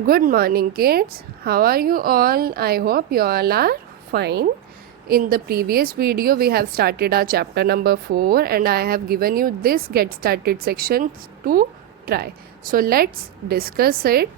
Good morning, kids. How are you all? I hope you all are fine. In the previous video, we have started our chapter number 4, and I have given you this get started section to try. So, let's discuss it.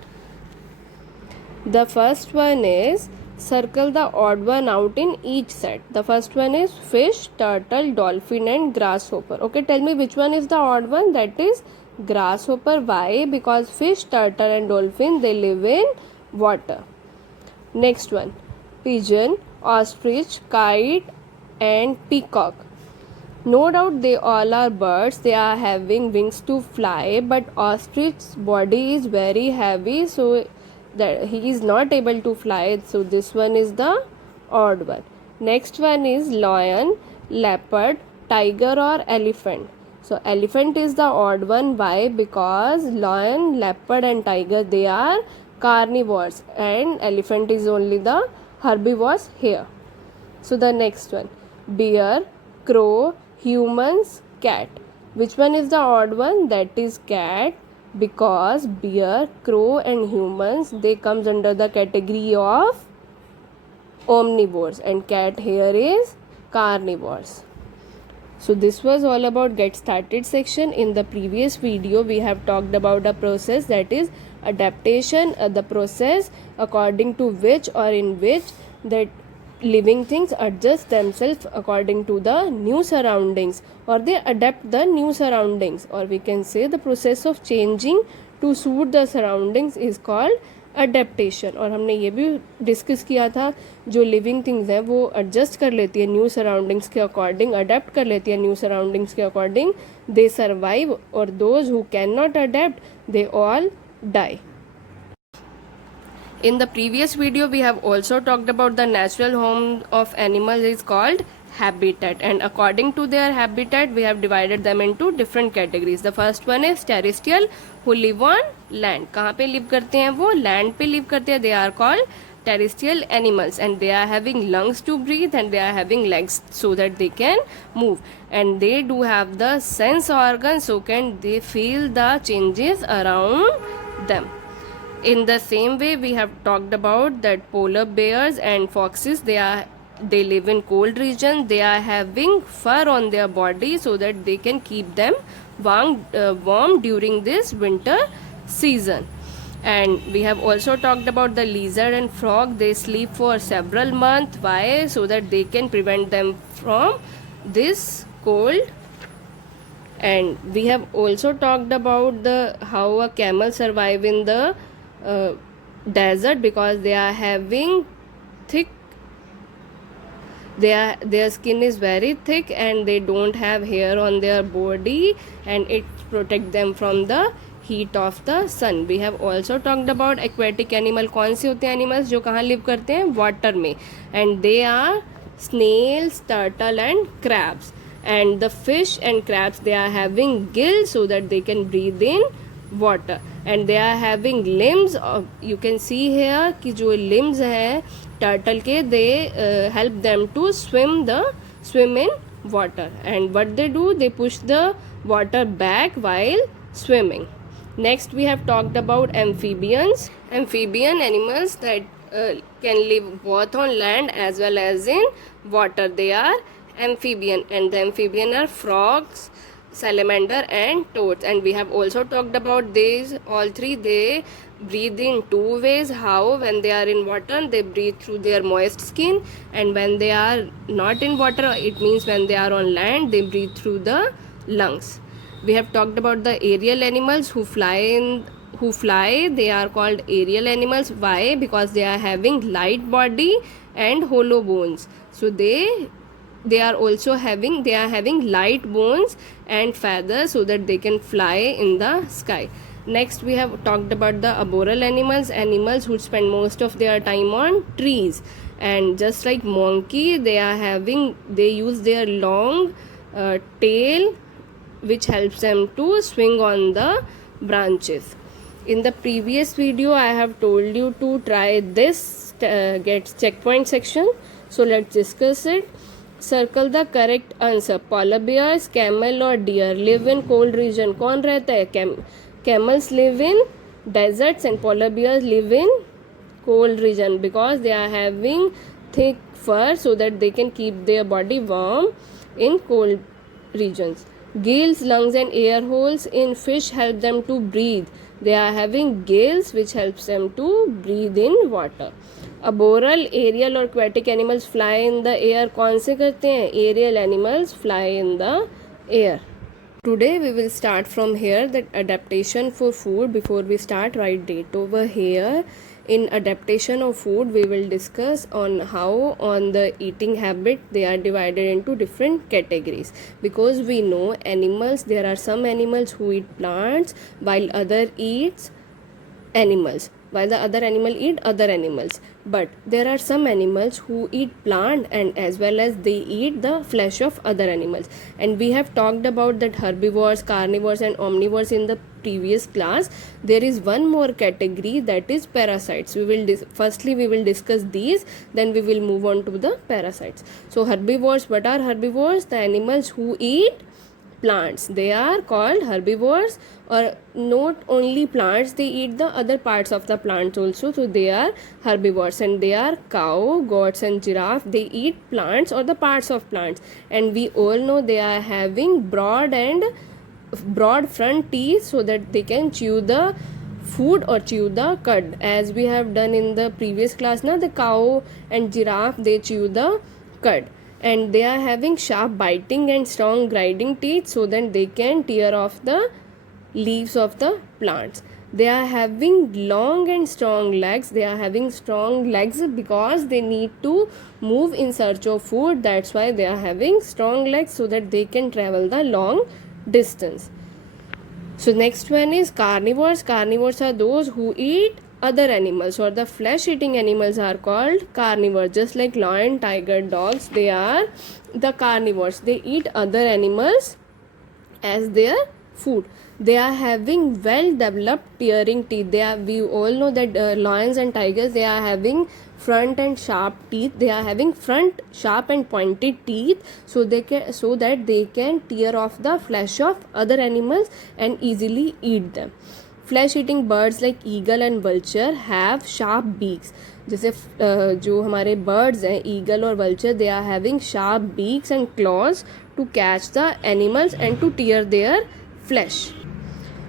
The first one is circle the odd one out in each set. The first one is fish, turtle, dolphin, and grasshopper. Okay, tell me which one is the odd one. That is grasshopper. Why? Because fish, turtle, and dolphin, they live in water. Next one, pigeon, ostrich, kite, and peacock. No doubt they all are birds. They are having wings to fly, but ostrich's body is very heavy, so that he is not able to fly. So this one is the odd one. Next one is lion, leopard, tiger, or elephant. So elephant is the odd one. Why? Because lion, leopard, and tiger, they are carnivores, and elephant is only the herbivores here. So the next one, bear, crow, humans, cat. Which one is the odd one? That is cat, because bear, crow, and humans, they comes under the category of omnivores, and cat here is carnivores. So this was all about get started section. In the previous video, we have talked about a process, that is adaptation, the process according to which or in which that living things adjust themselves according to the new surroundings, or they adapt the new surroundings, or we can say the process of changing to suit the surroundings is called adaptation. और हमने ये भी discuss किया था, जो living things हैं वो adjust कर लेती है न्यू सराउंडिंग्स के अकॉर्डिंग, अडेप्ट कर लेती है न्यू सराउंडिंग्स के अकॉर्डिंग, दे सर्वाइव, और those who can not adapt they all die. In the previous video, we have also talked about the natural home of animals is called habitat, and according to their habitat we have divided them into different categories. The first one is terrestrial, who live on land. कहाँ पे live करते हैं वो? land पे live करते हैं. They are called terrestrial animals, and they are having lungs to breathe, and they are having legs so that they can move, and they do have the sense organs, so can they feel the changes around them. In the same way, we have talked about that polar bears and foxes, they live in cold region. They are having fur on their body so that they can keep them warm during this winter season. And we have also talked about the lizard and frog. They sleep for several months. Why? So that they can prevent them from this cold. And we have also talked about the how a camel survive in the desert, because they are having thick, their skin is very thick, and they don't have hair on their body, and it protect them from the heat of the sun. We have also talked about aquatic animal. कौन से होते हैं animals जो कहाँ live करते हैं? water में, and they are snails, turtle, and crabs. And the fish and crabs, they are having gills so that they can breathe in water, and they are having limbs. You can see here कि जो limbs हैं turtle के, they help them to swim in water, and what they do, they push the water back while swimming. Next, we have talked about amphibians. Amphibian animals that can live both on land as well as in water. They are amphibian, and the amphibian are frogs, salamander, and toads. And we have also talked about these all three. They breathe in two ways. How? When they are in water, they breathe through their moist skin, and when they are not in water, it means when they are on land, they breathe through the lungs. We have talked about the aerial animals who fly. They are called aerial animals. Why? Because they are having light body and hollow bones. So they are having light bones and feathers so that they can fly in the sky. Next, we have talked about the arboreal animals who spend most of their time on trees, and just like monkey, they use their long tail, which helps them to swing on the branches. In the previous video, I have told you to try this get checkpoint section, so let's discuss it. Circle the correct answer. Polar bears, camel, or deer live in cold region. कौन रहता है? Camels live in Deserts and polar bears live in cold region because they are having thick fur so that they can keep their body warm in cold regions. Gills, lungs and air holes in fish help them to breathe. They are having gills which helps them to breathe in water. Arboreal, aerial और aquatic animals fly in the air. कौन से करते हैं? Aerial animals fly in the air. Today we will start from here, that adaptation for food. Before we start, write date over here. In adaptation of food we will discuss on how on the eating habit they are divided into different categories, because we know animals, there are some animals who eat plants while other eats animals, while the other animal eat other animals, but there are some animals who eat plant and as well as they eat the flesh of other animals. And we have talked about that herbivores, carnivores and omnivores in the previous class. There is one more category, that is parasites. We will firstly we will discuss these, then we will move on to the parasites. So herbivores, what are herbivores? The animals who eat plants, they are called herbivores. Or not only plants, they eat the other parts of the plants also, so they are herbivores. And they are cow, goats and giraffe. They eat plants or the parts of plants, and we all know they are having broad front teeth so that they can chew the food or chew the cud, as we have done in the previous class. Now the cow and giraffe, they chew the cud, and they are having sharp biting and strong grinding teeth so that they can tear off the leaves of the plants. They are having long and strong legs. They are having strong legs because they need to move in search of food. That's why they are having strong legs, so that they can travel the long distance. So next one is carnivores. Carnivores are those who eat other animals, or the flesh eating animals are called carnivores. Just like lion, tiger, dogs, they are the carnivores. They eat other animals as their food. They are having well developed tearing teeth. We all know that lions and tigers, they are having front and sharp teeth. They are having front sharp and pointed teeth so that they can tear off the flesh of other animals and easily eat them. Flesh eating birds like eagle and vulture have sharp beaks. जैसे जो हमारे birds हैं, eagle और vulture, they are having sharp beaks and claws to catch the animals and to tear their flesh.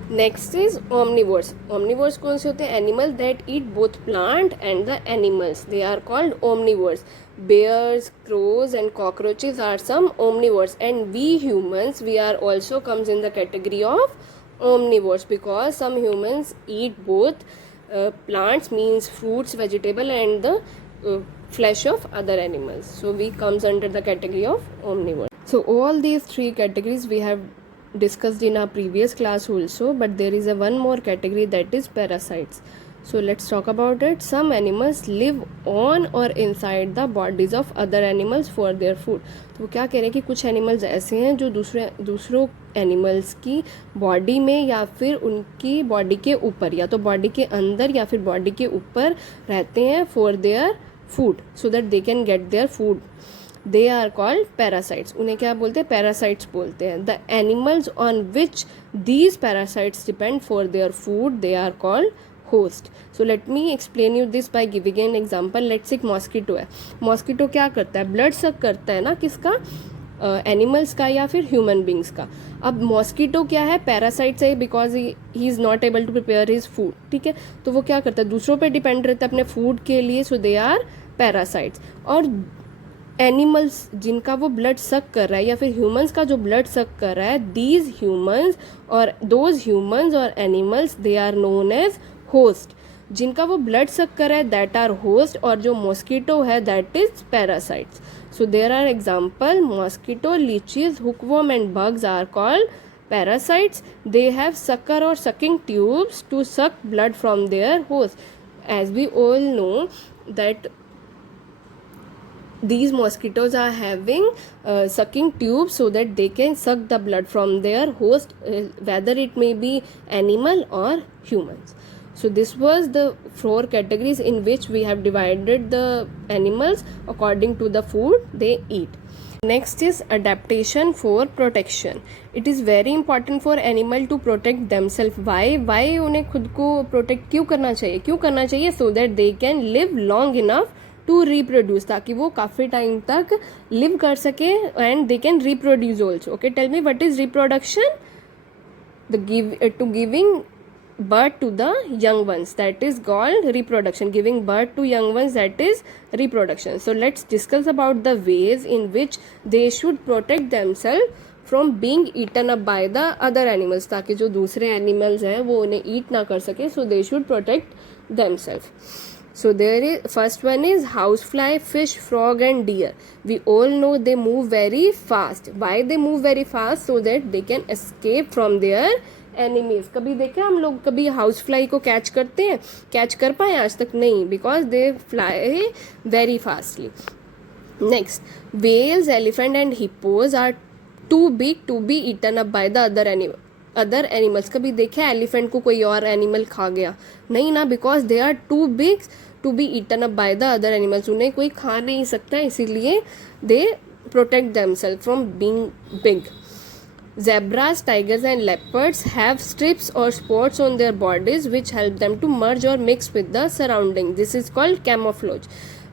Next is omnivores. Omnivores कौन से होते हैं? Animals that eat both plant and the animals. They are called omnivores. Bears, crows and cockroaches are some omnivores, and we humans, we are also comes in the category of omnivores, because some humans eat both plants, means fruits, vegetable and the flesh of other animals. So we comes under the category of omnivores. So all these three categories we have discussed in our previous class also, but there is a one more category, that is parasites. So let's talk about it. Some animals live on or inside the bodies of other animals for their food. तो वो क्या कह रहे हैं कि कुछ animals ऐसे हैं जो दूसरों एनिमल्स की बॉडी में या फिर उनकी बॉडी के ऊपर, या तो बॉडी के अंदर या फिर बॉडी के ऊपर रहते हैं for their food, so that they can get their food. They are called parasites. उन्हें क्या बोलते हैं? पैरासाइट्स बोलते हैं. The animals on which these parasites depend for their food, they are called host. So let me explain you this by giving an example. Let's एक mosquito है. Mosquito क्या करता है? ब्लड सक करता है ना, किसका? एनिमल्स का या फिर ह्यूमन बींग्स का. अब मॉस्किटो क्या है? पैरासाइट्स है, because he is not able to prepare his food. ठीक है, तो वो क्या करता है? दूसरों पे डिपेंड रहता है अपने फूड के लिए. सो दे आर पैरासाइट्स. और एनिमल्स जिनका वो ब्लड सक कर रहा है या फिर ह्यूमंस का जो ब्लड सक कर रहा है, दीज ह्यूमंस और दोज ह्यूमंस और animals, they are known as host. जिनका वो ब्लड सक कर रहा है, दैट आर होस्ट. और जो मॉस्किटो है, that is parasites. So there are example: mosquito, leeches, hookworm and bugs are called parasites. They have sucker or sucking tubes to suck blood from their host. As we all know that these mosquitoes are having sucking tubes so that they can suck the blood from their host, whether it may be animal or humans. So this was the 4 categories in which we have divided the animals according to the food they eat. Next is adaptation for protection. It is very important for animal to protect themselves. Why उन्हें खुद को protect क्यों करना चाहिए so that they can live long enough to reproduce, ताकि वो काफ़ी time तक live कर सके and they can reproduce also. Okay, tell me what is reproduction? Giving birth to the young ones, that is called reproduction. Giving birth to young ones, that is reproduction. So let's discuss about the ways in which they should protect themselves from being eaten up by the other animals, ताकि जो दूसरे animals हैं वो उन्हें eat ना कर सके. So they should protect themselves. So there is first one is housefly, fish, frog and deer. We all know they move very fast. Why they move very fast? So that they can escape from their enemies. कभी देखे हम लोग कभी house fly को catch करते हैं? Catch कर पाए? आज तक नहीं, because they fly very fastly. Next, whales, elephant and hippos are too big to be eaten up by the other animals. कभी देखे एलिफेंट को कोई और एनिमल खा गया? नहीं ना, because they are too big to be eaten up by the other animals. उन्हें कोई खा नहीं सकता, इसीलिए they protect themselves from being big. Zebras, tigers and leopards have strips or spots on their bodies which help them to merge or mix with the surrounding. This is called camouflage.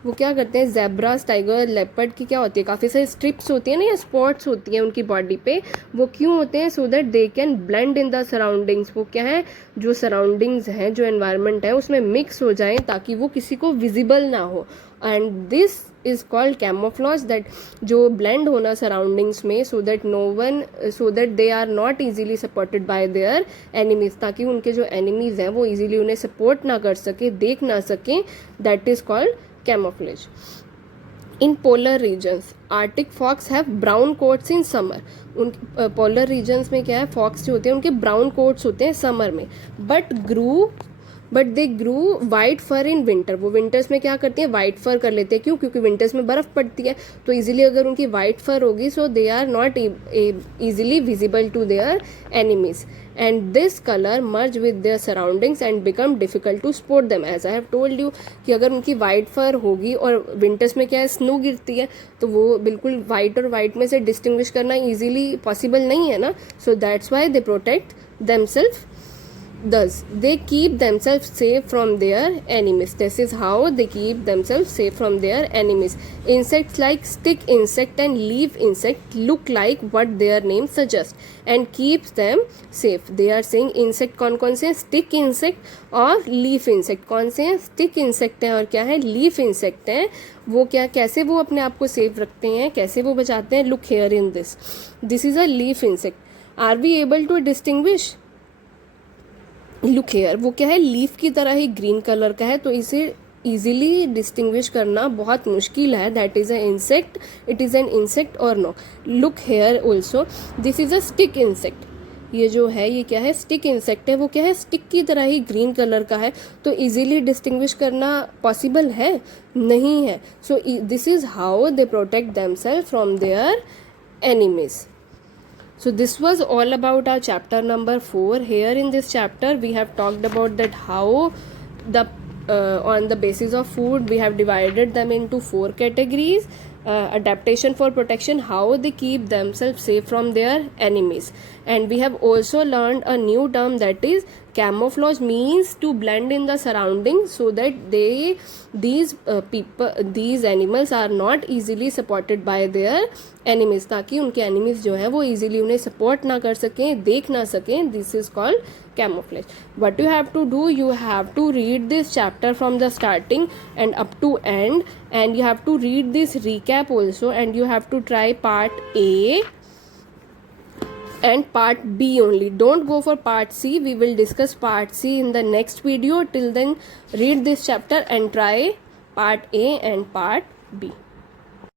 वो क्या करते हैं, zebras, tiger, leopard की क्या होती है, काफ़ी सारी स्ट्रिप्स होती है ना या स्पॉट्स होती हैं उनकी बॉडी पे. वो क्यों होते हैं? सो that they can blend in the surroundings. वो क्या है, जो सराउंडिंग्स हैं, जो एनवायरनमेंट है उसमें मिक्स हो जाएं ताकि वो किसी को विजिबल ना हो. And this is called camouflage, that जो ब्लेंड होना सराउंडिंग्स में, so that they are not easily supported by their enemies, ताकि उनके जो एनिमीज हैं वो ईजिली उन्हें सपोर्ट ना कर सके, देख ना सकें. That is called camouflage. In polar regions, Arctic fox have brown coats in summer. उन polar regions में क्या है, fox जो होते हैं उनके brown coats होते हैं summer में, but they grew white fur in winter. वो विंटर्स में क्या करते हैं, वाइट फर कर लेते हैं. क्यों? क्योंकि विंटर्स में बर्फ़ पड़ती है, तो इजीली अगर उनकी वाइट फर होगी, so they are not easily visible to their enemies. And this colour merge with their surroundings and become difficult to spot them. As I have told you कि अगर उनकी वाइट फर होगी और winters में क्या है, snow गिरती है, तो वो बिल्कुल वाइट और वाइट में से डिस्टिंग्विश करना ईजिली पॉसिबल नहीं है ना. So that's why they protect themselves. Thus, they keep themselves safe from their enemies. This is how they keep themselves safe from their enemies. Insects like stick insect and leaf insect look like what their name suggests and keeps them safe. They are saying insect कौन से हैं, stick insect और leaf insect. कौन से हैं, stick insect हैं और क्या है, leaf insect हैं. वो क्या, कैसे वो अपने आप को सेफ रखते हैं, कैसे वो बचाते हैं? Look here in this. This is a leaf insect. Are we able to distinguish? Look here, वो क्या है, लीफ की तरह ही ग्रीन कलर का है, तो इसे इजीली डिस्टिंग्विश करना बहुत मुश्किल है. That is a insect, it is an insect और no. Look here also, this is a stick insect. ये जो है, ये क्या है, स्टिक इंसेक्ट है. वो क्या है, स्टिक की तरह ही ग्रीन कलर का है, तो इजीली डिस्टिंग्विश करना पॉसिबल है नहीं है. So this is how they protect themselves from their enemies. So this was all about our chapter number 4. Here in this chapter we have talked about that how the on the basis of food we have divided them into 4 categories. Adaptation for protection, how they keep themselves safe from their enemies. And we have also learned a new term, that is camouflage, means to blend in the surroundings so that these animals are not easily supported by their enemies, ताकि उनके enemies जो है वो easily उन्हें support ना कर सकें, देख ना सकें. This is called camouflage. What you have to do, you have to read this chapter from the starting and up to end, and you have to read this recap also, and you have to try part A and part B only. Don't go for part C. We will discuss part C in the next video. Till then, read this chapter and try part A and part B.